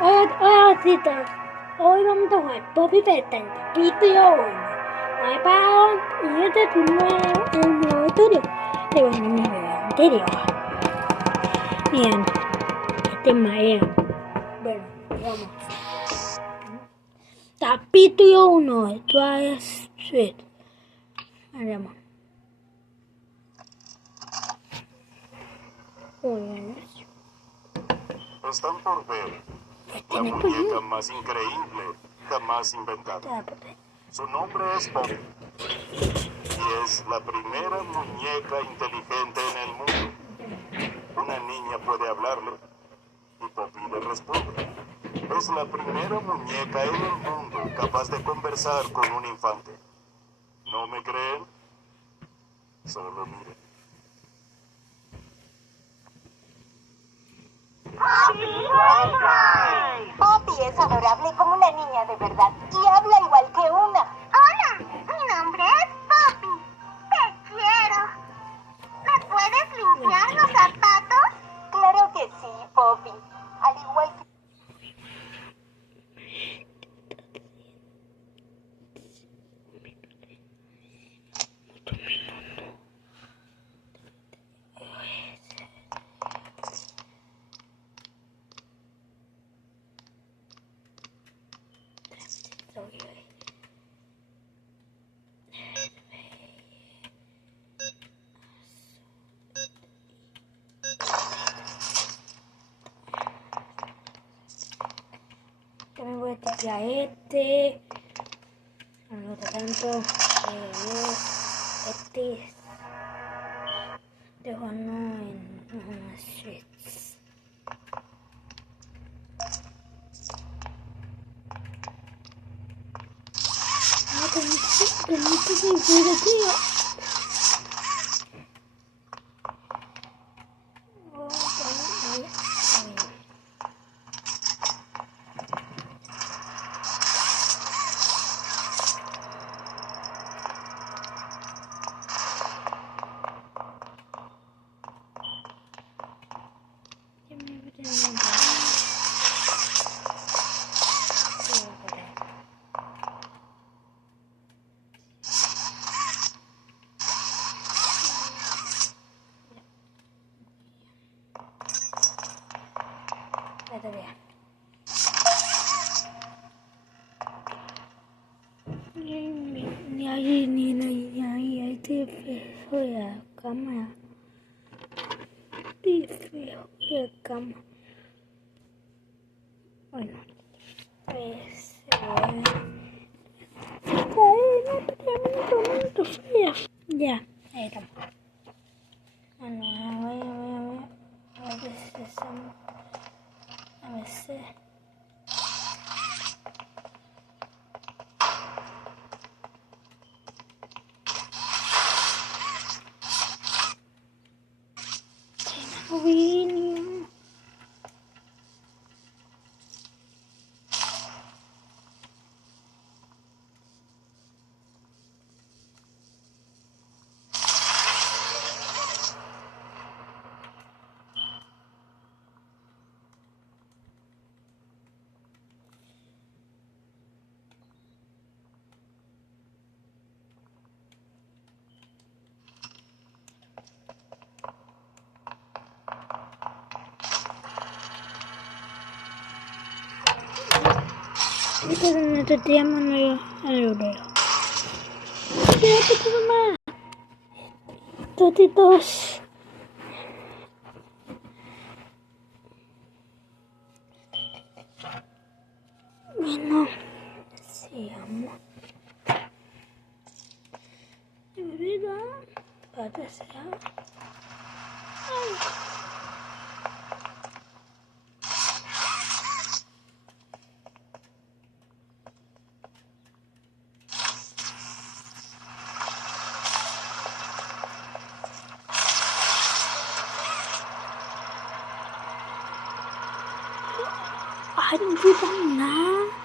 Hola, citas. Hoy vamos a jugar Poppy Pretende Vídeo 1. Me pagaron y este es el nuevo estudio. Digo, el nivel anterior. Bien, este es María. Bueno, vamos. Capítulo 1. Twilight Street. Vamos. Están por ver la muñeca más increíble jamás inventada. Su nombre es Poppy y es la primera muñeca inteligente en el mundo. Una niña puede hablarle y Poppy le responde. Es la primera muñeca en el mundo capaz de conversar con un infante. ¿No me creen? Solo miren. Poppy es adorable como una niña de verdad y habla igual que una. Hola, mi nombre es Poppy. Te quiero. ¿Me puedes limpiar los zapatos? Claro que sí, Poppy. Al igual que... También voy a tirar este. No tanto. Este. Dejo no en unas streets. No, que tío. Ahí te feo la cámara. Te feo la cámara. Bueno, pues ya, ahí estamos. Bueno, a ver si estamos. A ver si. William. Esto es nuestro tema en el video. Quédate con más. Totitos. Bueno, sigamos. De verdad, para ser. Ay, no fui para nada.